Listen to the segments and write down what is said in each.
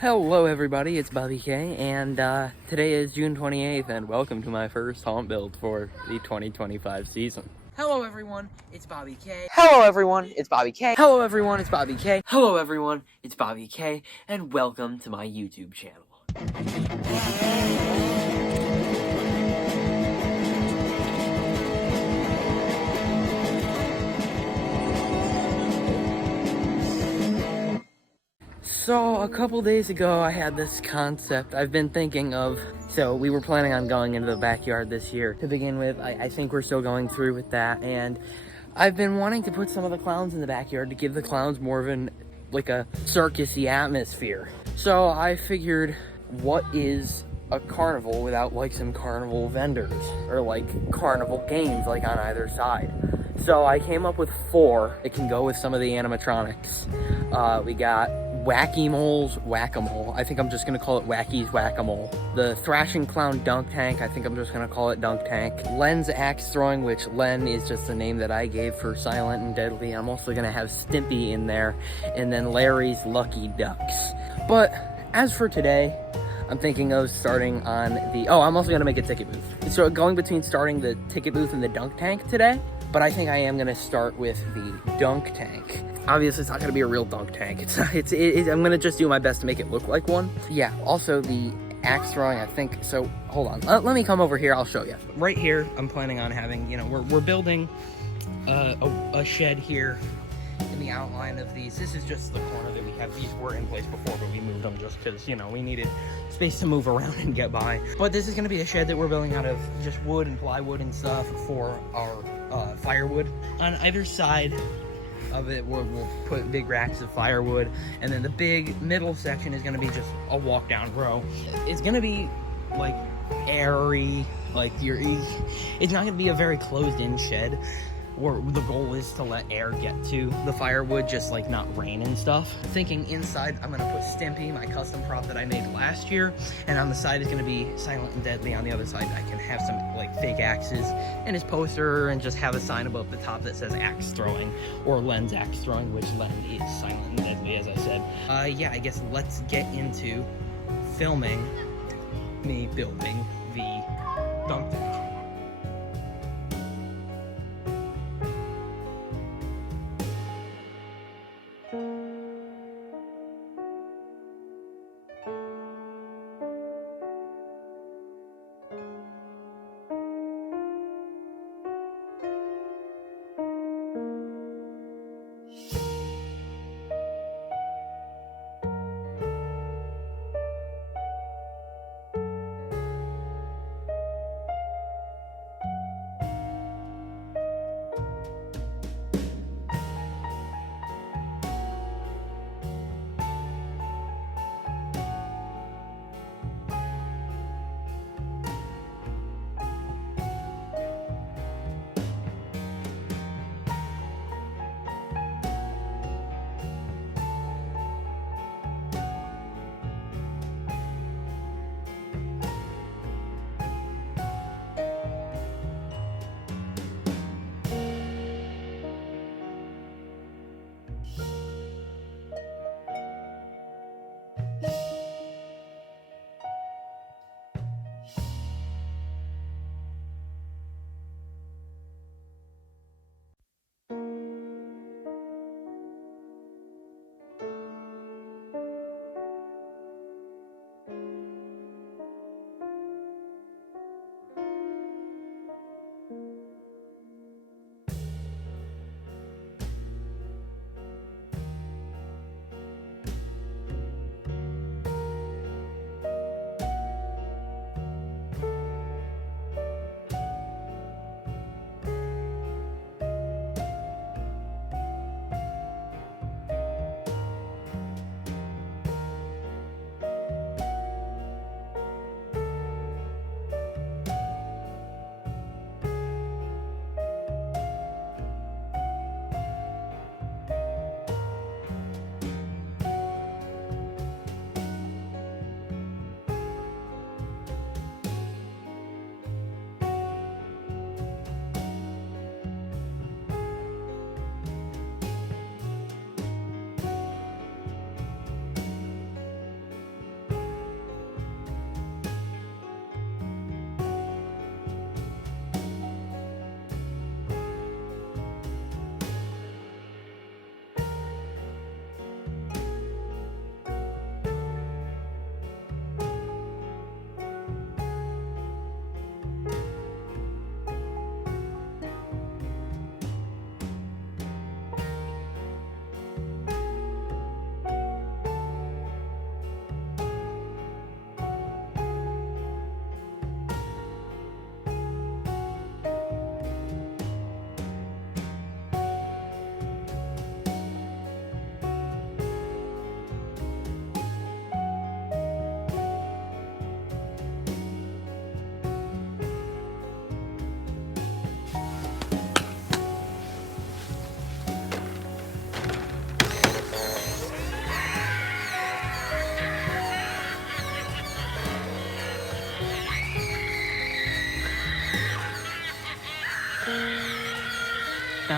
Hello everybody, it's Bobby K, and today is June 28th, and welcome to my first haunt build for the 2025 season. Hello everyone, it's Bobby K. Hello everyone, it's Bobby K. Hello everyone, it's Bobby K. Hello everyone, it's Bobby K, and welcome to my YouTube channel. So, a couple days ago, I had this concept I've been thinking of. So, we were planning on going into the backyard this year to begin with. I think we're still going through with that. And I've been wanting to put some of the clowns in the backyard to give the clowns more of like a circusy atmosphere. So, I figured, what is a carnival without like some carnival vendors or like carnival games like on either side? So I came up with 4. It can go with some of the animatronics. We got Wacky Mole's Whack-A-Mole. I think I'm just gonna call it Wacky's Whack-A-Mole. The Thrashing Clown Dunk Tank. I think I'm just gonna call it Dunk Tank. Len's Axe Throwing, which Len is just the name that I gave for Silent and Deadly. I'm also gonna have Stimpy in there. And then Larry's Lucky Ducks. But as for today, I'm thinking of starting on the... Oh, I'm also gonna make a ticket booth. So going between starting the ticket booth and the dunk tank today. But I think I am gonna start with the dunk tank. Obviously, it's not gonna be a real dunk tank. I'm gonna just do my best to make it look like one. Yeah, also the axe throwing, I think, so hold on. Let me come over here, I'll show you. Right here, I'm planning on having, we're building a shed here in the outline of these. This is just the corner that we have. These were in place before, but we moved them just because, we needed space to move around and get by. But this is gonna be a shed that we're building out of just wood and plywood and stuff for our firewood. On either side of it, we'll put big racks of firewood, and then the big middle section is going to be just a walk down row. It's going to be like airy, like it's not going to be a very closed in shed, where the goal is to let air get to the firewood, just like not rain and stuff. Thinking inside, I'm gonna put Stimpy, my custom prop that I made last year, and on the side is gonna be Silent and Deadly. On the other side, I can have some like fake axes and his poster, and just have a sign above the top that says axe throwing, or Len's axe throwing, which Len is Silent and Deadly, as I said. Yeah, I guess let's get into filming me building the dunk tank.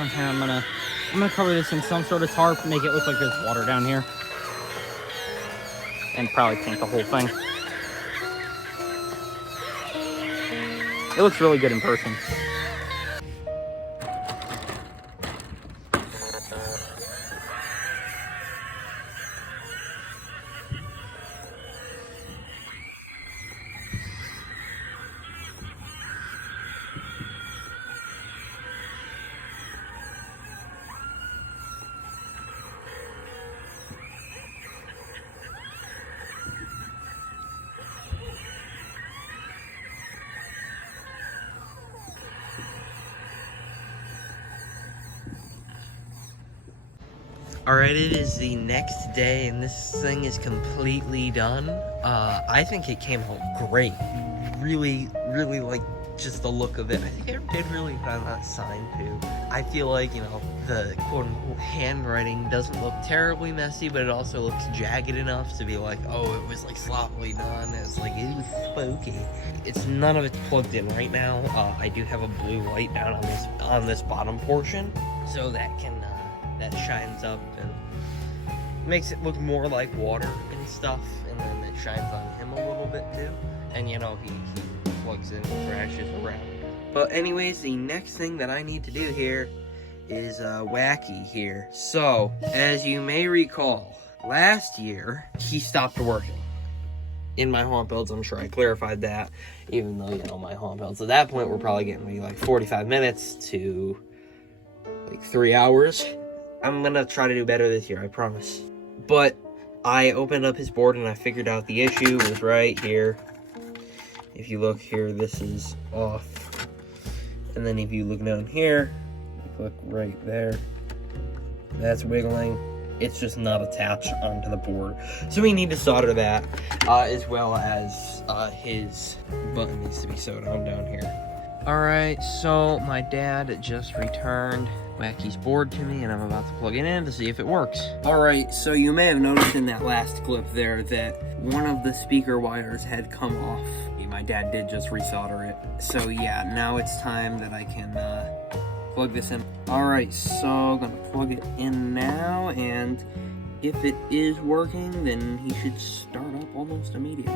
down here. I'm gonna cover this in some sort of tarp, make it look like there's water down here, and probably paint the whole thing. It looks really good in person. Alright, it is the next day and this thing is completely done. I think it came out great. Really like just the look of it. I think I did really good on that sign too. I feel like, you know, the quote-unquote handwriting doesn't look terribly messy, but it also looks jagged enough to be like, oh, it was like sloppily done. It's like, it was spooky. It's none of it's plugged in right now. I do have a blue light down on this bottom portion, so that can that shines up and makes it look more like water and stuff, and then it shines on him a little bit too. And you know, he plugs in and thrashes around. But anyways, the next thing that I need to do here is Wacky here. So, as you may recall, last year, he stopped working. In my haunt builds, I'm sure I clarified that, even though, you know, my haunt builds at that point were probably getting me like 45 minutes to like 3 hours. I'm gonna try to do better this year, I promise. But I opened up his board and I figured out the issue was right here. If you look here, this is off. And then if you look down here, look right there, that's wiggling. It's just not attached onto the board. So we need to solder that, as well as his button needs to be sewed on down here. Alright, so my dad just returned Wacky's board to me, and I'm about to plug it in to see if it works. Alright, so you may have noticed in that last clip there that one of the speaker wires had come off. My dad did just resolder it. So yeah, now it's time that I can plug this in. Alright, so I'm gonna plug it in now, and if it is working, then he should start up almost immediately.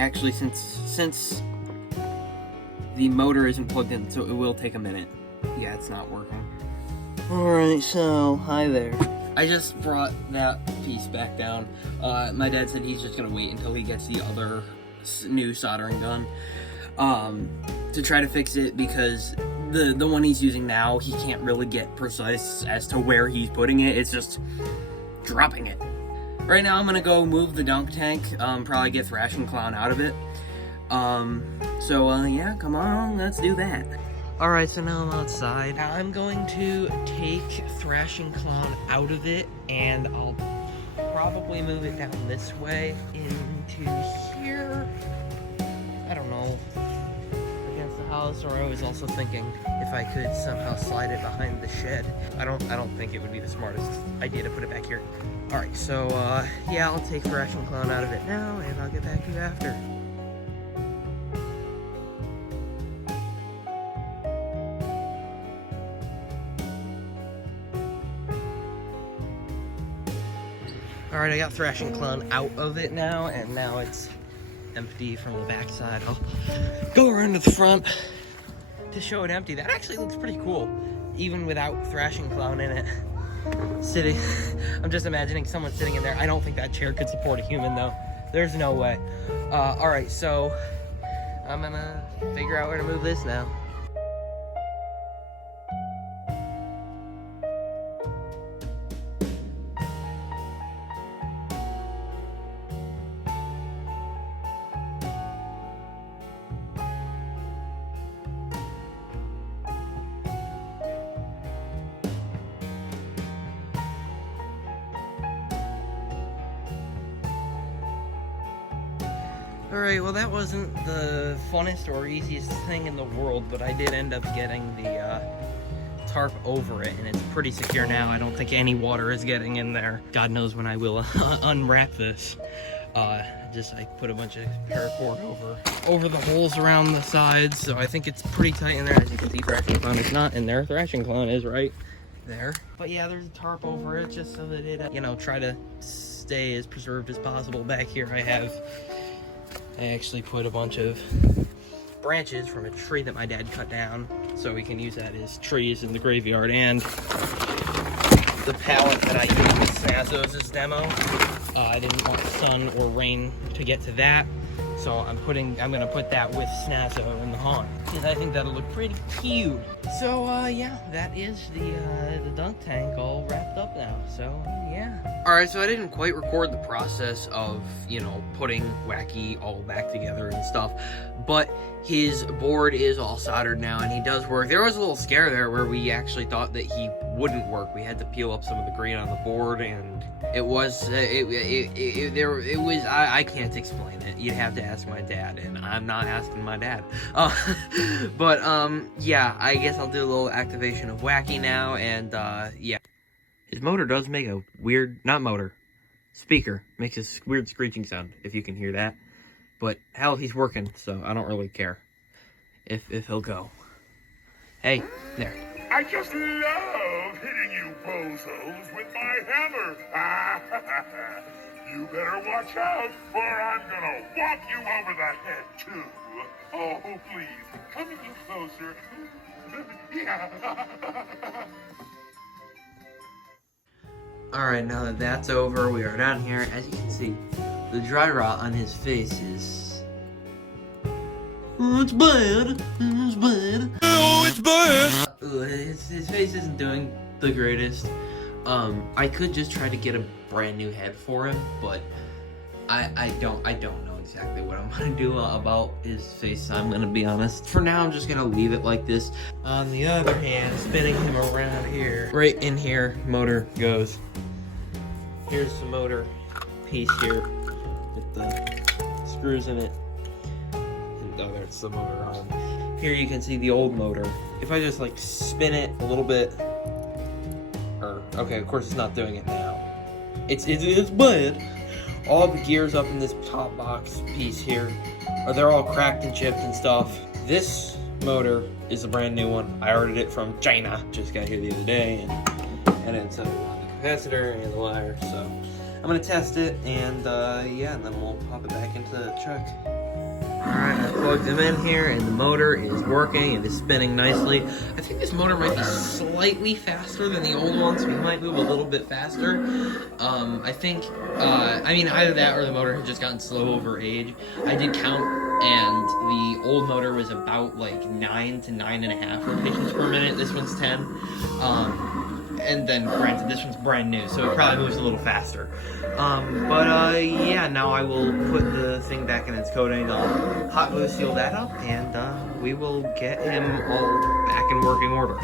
Actually, since the motor isn't plugged in, so it will take a minute. Yeah, it's not working. Alright, so, hi there. I just brought that piece back down. My dad said he's just gonna wait until he gets the other new soldering done to try to fix it, because the one he's using now, he can't really get precise as to where he's putting it. It's just dropping it. Right now I'm gonna go move the dunk tank, probably get Thrashing Clown out of it. Yeah, come on, let's do that. Alright, so now I'm outside. I'm going to take Thrashing Clown out of it, and I'll probably move it down this way into here. I don't know, against the house, or I was also thinking if I could somehow slide it behind the shed. I don't think it would be the smartest idea to put it back here. Alright, so yeah, I'll take Thrashing Clown out of it now, and I'll get back to you after. Alright, I got Thrashing Clown out of it now, and now it's empty from the backside. I'll go around to the front to show it empty. That actually looks pretty cool, even without Thrashing Clown in it. Sitting, I'm just imagining someone sitting in there. I don't think that chair could support a human though. There's no way. Alright, so I'm gonna figure out where to move this now. Alright, well that wasn't the funnest or easiest thing in the world, but I did end up getting the tarp over it, and it's pretty secure now. I don't think any water is getting in there. God knows when I will unwrap this. I put a bunch of paracord over the holes around the sides, so I think it's pretty tight in there. As you can see, Thrashing Clown is not in there. Thrashing Clown is right there. But yeah, there's a tarp over it just so that it, you know, try to stay as preserved as possible. Back here I actually put a bunch of branches from a tree that my dad cut down, so we can use that as trees in the graveyard. And the pallet that I used with Snazzo's demo, I didn't want sun or rain to get to that, so I'm gonna put that with Snazzo in the haunt, because I think that'll look pretty cute. So yeah, that is the dunk tank all wrapped up now. So yeah. All right, so I didn't quite record the process of, you know, putting Wacky all back together and stuff, but his board is all soldered now and he does work. There was a little scare there where we actually thought that he wouldn't work. We had to peel up some of the green on the board, and it was I can't explain it. You'd have to ask my dad, and I'm not asking my dad. But yeah, I guess I'll do a little activation of Wacky now, and yeah. His motor does make a weird, not motor, speaker, makes a weird screeching sound, if you can hear that. But hell, he's working, so I don't really care if he'll go. Hey, there. I just love hitting you bozos with my hammer. You better watch out, or I'm gonna whop you over the head, too. Oh, please, come a little closer. Yeah. Alright, now that that's over, we are down here. As you can see, the dry rot on his face is... Oh, it's bad. It's bad. Oh, it's bad. His face isn't doing the greatest. I could just try to get a brand new head for him, but I don't know exactly what I'm gonna do about his face, I'm gonna be honest. For now, I'm just gonna leave it like this. On the other hand, spinning him around here, right in here, motor goes. Here's the motor piece here with the screws in it. And, oh, there's the motor arm. Here you can see the old motor. If I just like spin it a little bit, or okay, of course it's not doing it now. It's bad. All the gears up in this top box piece here, they're all cracked and chipped and stuff. This motor is a brand new one. I ordered it from China. Just got here the other day, and it's a capacitor and the wire. So I'm gonna test it, and yeah, and then we'll pop it back into the truck. Alright, I plugged them in here, and the motor is working. It is spinning nicely. I think this motor might be slightly faster than the old one, so we might move a little bit faster. I think, I mean, either that or the motor had just gotten slow over age. I did count, and the old motor was about like 9 to 9.5 rotations per minute. This one's 10. And then, granted, this one's brand new, so it probably moves a little faster. Yeah, now I will put the thing back in its coating. I'll hot glue seal that up, and we will get him all back in working order.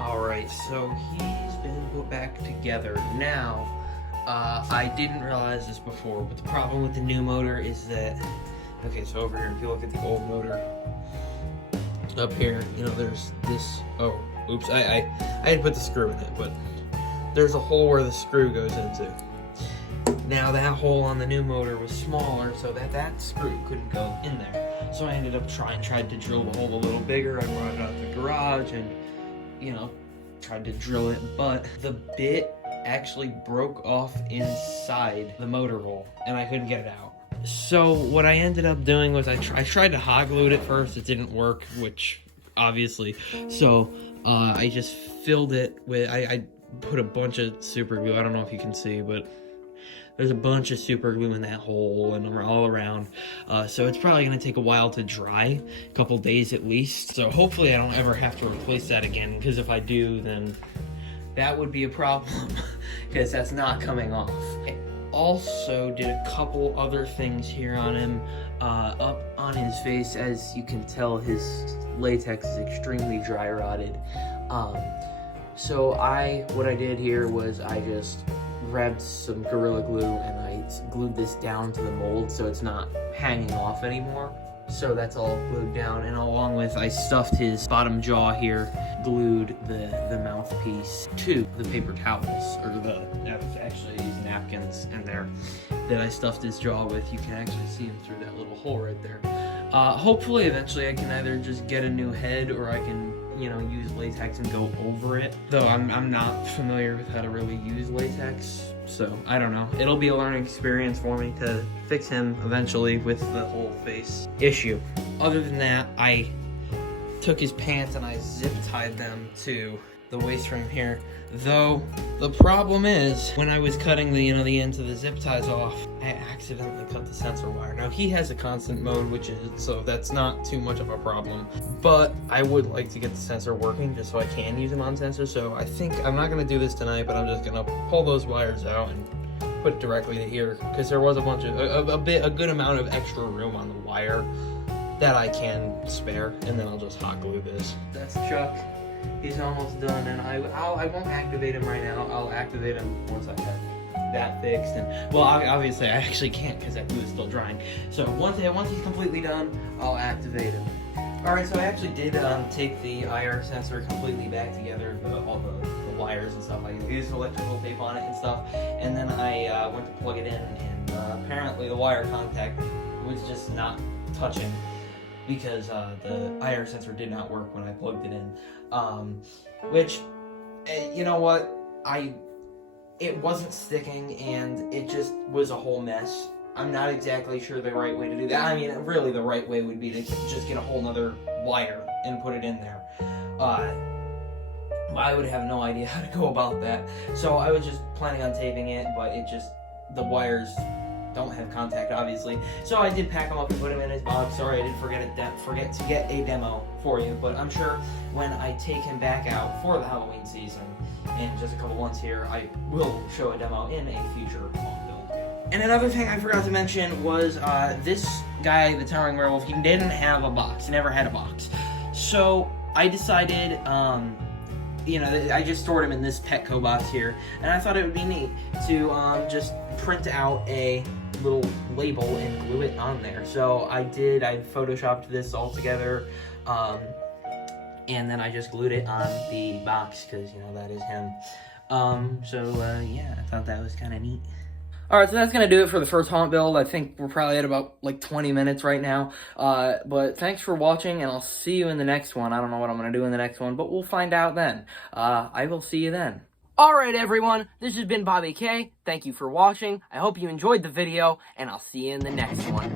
Alright, so he's been put back together. Now, I didn't realize this before, but the problem with the new motor is that... Okay, so over here, if you look at the old motor, up here, you know, there's this... Oh, oops, I had to put the screw in it, but there's a hole where the screw goes into. Now that hole on the new motor was smaller, so that screw couldn't go in there. So I ended up tried to drill the hole a little bigger. I brought it out to the garage and, you know, tried to drill it, but the bit actually broke off inside the motor hole, and I couldn't get it out. So what I ended up doing was I tried to hot glue it at first. It didn't work, which obviously. So I just filled it with, I put a bunch of super glue. I don't know if you can see, but there's a bunch of super glue in that hole and all around. So it's probably gonna take a while to dry, a couple days at least. So hopefully I don't ever have to replace that again, because if I do, then that would be a problem, because that's not coming off. I also did a couple other things here on him. Up on his face, as you can tell, his latex is extremely dry rotted. So what I did here was I just grabbed some Gorilla Glue and I glued this down to the mold so it's not hanging off anymore. So that's all glued down, and along with, I stuffed his bottom jaw here, glued the mouthpiece to the paper towels, or actually these napkins in there that I stuffed his jaw with. You can actually see him through that little hole right there. Hopefully, eventually I can either just get a new head, or I can, you know, use latex and go over it. Though I'm not familiar with how to really use latex, so I don't know. It'll be a learning experience for me to fix him eventually with the whole face issue. Other than that, I took his pants and I zip tied them to the waist rim here. Though the problem is, when I was cutting the ends of the zip ties off, I accidentally cut the sensor wire. Now he has a constant mode, so that's not too much of a problem. But I would like to get the sensor working just so I can use him on sensor. So I think I'm not gonna do this tonight, but I'm just gonna pull those wires out and put it directly to here, because there was a good amount of extra room on the wire that I can spare, and then I'll just hot glue this. That's Chuck. He's almost done, and I won't activate him right now. I'll activate him once I have that fixed. And well, obviously I actually can't because that glue is still drying. So once he's completely done, I'll activate him. All right, so I actually did take the IR sensor completely back together, all the wires and stuff. I used electrical tape on it and stuff, and then I went to plug it in, and apparently the wire contact was just not touching, because the IR sensor did not work when I plugged it in. Which, you know what, it wasn't sticking, and it just was a whole mess. I'm not exactly sure the right way to do that. I mean, really the right way would be to just get a whole nother wire and put it in there. I would have no idea how to go about that. So I was just planning on taping it, but the wires don't have contact, obviously. So I did pack him up and put him in his box. Sorry, I did forget to get a demo for you, but I'm sure when I take him back out for the Halloween season in just a couple months here, I will show a demo in a future home build. And another thing I forgot to mention was this guy, the Towering Werewolf, he didn't have a box. He never had a box. So I decided, I just stored him in this Petco box here, and I thought it would be neat to just print out a little label and glue it on there. So I photoshopped this all together, and then I just glued it on the box, because, that is him. Yeah, I thought that was kind of neat. Alright, so that's going to do it for the first haunt build. I think we're probably at about, 20 minutes right now. But thanks for watching, and I'll see you in the next one. I don't know what I'm going to do in the next one, but we'll find out then. I will see you then. Alright, everyone. This has been Bobby K. Thank you for watching. I hope you enjoyed the video, and I'll see you in the next one.